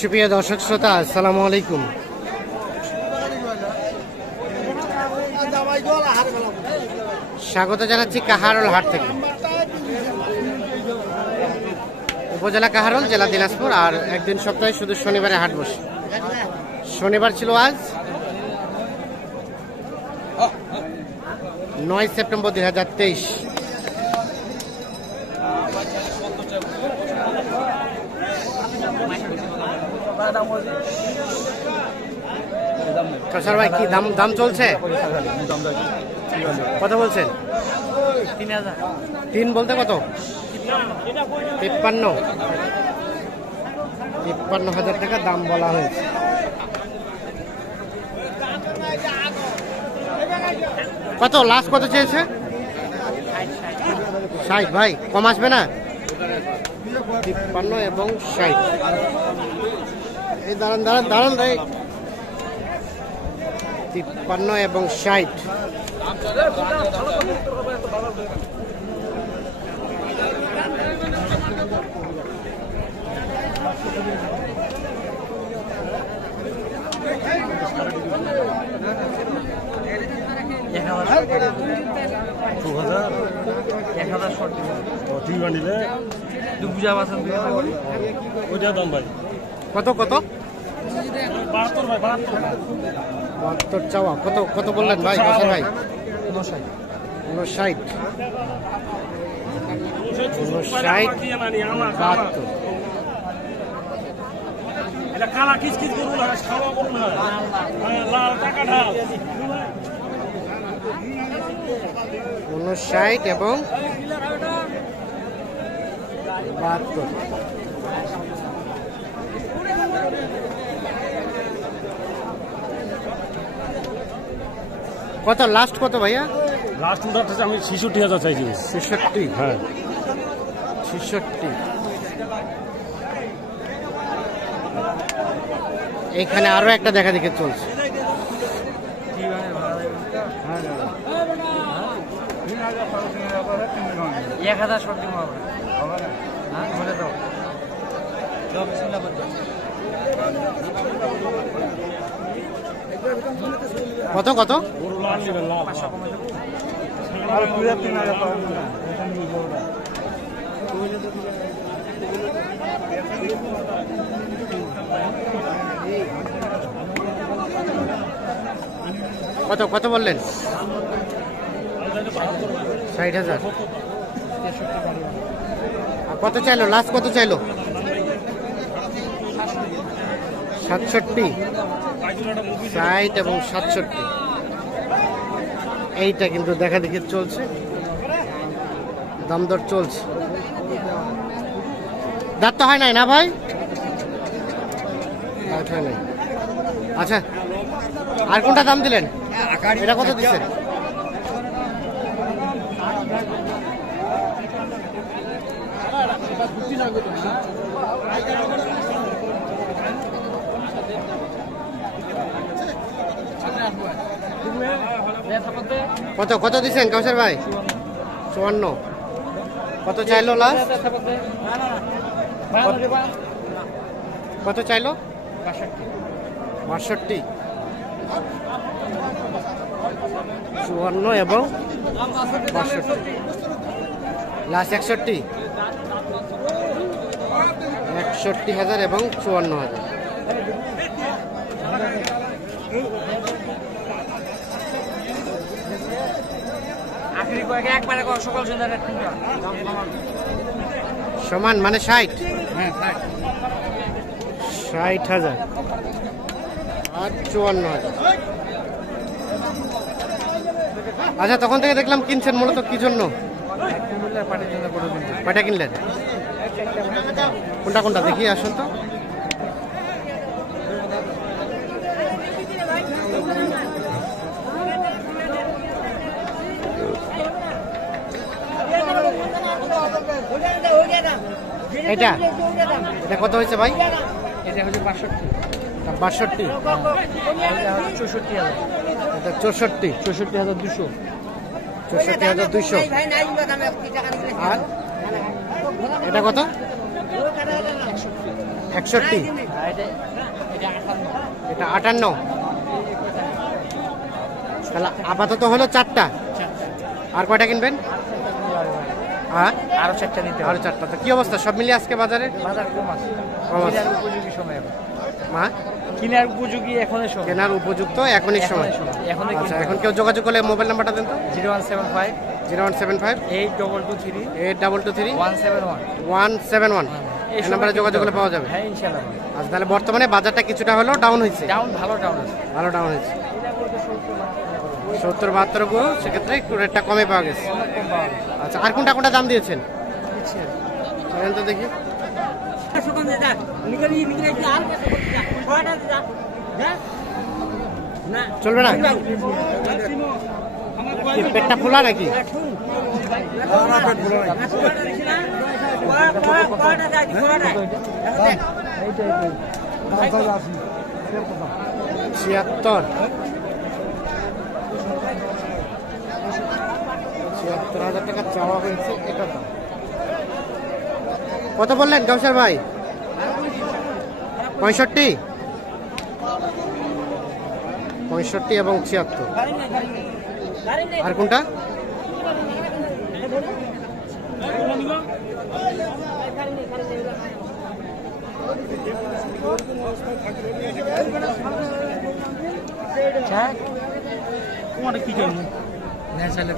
সুপ্রিয় দর্শক শ্রোতা, আসসালামু আলাইকুম। স্বাগত জানাচ্ছি কাহারোল হাট থেকে। উপজেলা কাহারোল, জেলা দিনাজপুর। আর একদিন সপ্তাহে শুধু শনিবারে হাট বসে। শনিবার ছিল আজ 9 সেপ্টেম্বর 2023। কাসার ভাই, কি দাম দাম চলছে? কত বলছেন? 3000। 3 বলতে কত? 53,000 টাকা দাম বলা হয়েছে। কত লাস্ট কত চেয়েছে? 60। ভাই কম আসবে না? 53 এবং 60। এই দাঁড়ান দাঁড়ান দাঁড়ান ভাই। 53 এবং 60। কত কত? 72 চাওয়া। কত কত বললেন ভাই? কাসার ভাই 59। 59, 72। কালা কিচকিচ করুন, খাওয়া করুন, লাল টাকা ঢাল। 59 এবং 72। কত লাস্ট কত ভাইয়া? লাস্ট উঠাতে আমি 66,000 চাইছি। 66? হ্যাঁ, 66। এইখানে আরো একটা দেখা দেখে চলছে। কত কত? কত কত বললেন? 60,000। কত চাইলো লাস্ট? কত চাইলো? 67। 60 এবং 67। এইটা কিন্তু দেখা দেখি চলছে, দাম দর চলছে। দাঁত তো হয় নাই না ভাই? দাঁত হয় নাই। আচ্ছা, আর কোনটা দাম দিলেন? এটা কত দিচ্ছেন? কত কত দিচ্ছেন কাউসার ভাই? 54। কত চাইলো লাস্ট? কত চাইলো? 62। 54 এবং 62। লাস্ট 61। 61,000 এবং 54,000। সমান মানে 60? 60,000 আর 54,000। আচ্ছা, তখন থেকে দেখলাম কিনছেন মূলত কি জন্য? পাটা কিনলেন? কোনটা কোনটা দেখি আসুন তো। এটা এটা কত হয়েছে ভাই? এটা হচ্ছে 62। 62? 64,000। এটা 64? 64,200। 64,200। আর এটা কত? 61। এটা 58। তাহলে আপাতত হলো 4টা, আর কয়টা কিনবেন? আর আরো 4টা নিতে আরো 4টা। তো কি অবস্থা সব মিলিয়ে আজকে বাজারে? বাজার কম আছে, কম আছে। কেনার উপযোগী সময় এখন। মা কেনার উপযোগী এখনই সময়, কেনার উপযুক্ত এখনই সময়। এখনই আচ্ছা, এখন কেউ যোগাযোগ করলে মোবাইল নাম্বারটা দেন তো। 0175 0175 8223 8223 171। 171 এই নাম্বারে যোগাযোগ করলে পাওয়া যাবে। হ্যাঁ ইনশাআল্লাহ। আচ্ছা, তাহলে বর্তমানে বাজারটা কিছুটা হলেও ডাউন হয়েছে। ভালো ডাউন আছে। ভালো ডাউন হয়েছে। 70-72 গরু, সেক্ষেত্রে একটু রেটটা কমে পাওয়া গেছে। আচ্ছা, আর কোনটা কোনটা দাম দিয়েছেন বলেন তো দেখি। চলবে না? কি পেটটা খোলা নাকি? ছিয়াত্তর 76,000 টাকা চাওয়া হয়েছে। এটা দাম কত বললেন কাউসার ভাই? 65 এবং 76। আর কোনটা? তোমার কি চাই সাড়ে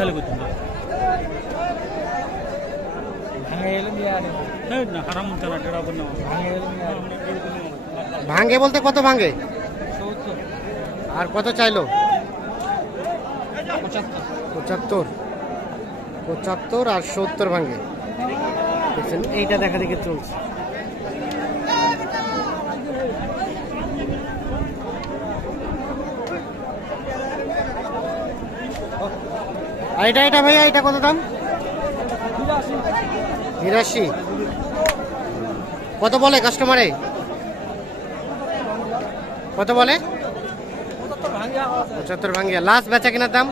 সালে করতে না হারাম না টেরা বন্য ভাঙ্গে বলতে কত ভাঙ্গে? আর কত চাইলো? 75 আর 70 ভাঙ্গে। দেখছেন, এইটা দেখা দেখে চলছে। আর এটা ভাইয়া, এটা কত দাম? 82। কত বলে কাস্টমারে? কত বলে? 75 ভাঙ্গিয়া। লাস্ট বেচা কিনার দাম?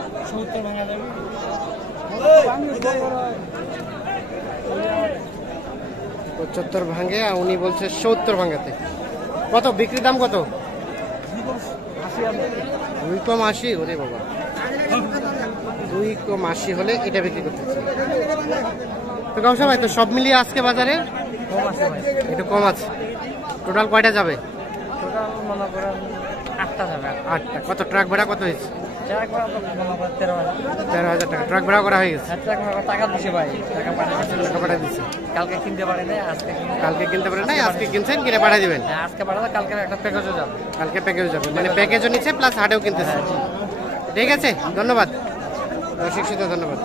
75 ভাঙ্গে, আর উনি বলছে 70 ভাঙ্গাতে। কত বিক্রির দাম কত? 2,80। ওরে বাবা, 2,80 হলে এটা বিক্রি করতেছে। তো কাউসা ভাই, তো সব মিলিয়ে আজকে বাজারে কম আছে ভাই, একটু কম আছে। টোটাল কয়টা যাবে? টোটাল মনে করেন 8টা যাবে। 8টা। কত ট্রাক ভাড়া কত হয়েছে? ট্রাক ভাড়া তো মনে করেন 13,000। 13,000 টাকা ট্রাক ভাড়া করা হয়ে গেছে। ট্রাক ভাড়া টাকা দিছে ভাই, টাকা পাঠিয়েছে। টাকা পাঠিয়ে দিচ্ছে। কালকে কিনতে পারে না, আজকে কালকে কিনতে পারেন নাই, আজকে কিনছেন, কিনে পাঠিয়ে দিবেন। আজকে পাঠালে কালকে একটা প্যাকেজও যাবে। কালকে প্যাকেজ যাবে, মানে প্যাকেজও নিচ্ছে প্লাস হাটেও কিনতেছে। ঠিক আছে, ধন্যবাদ দর্শক শ্রোতা, ধন্যবাদ।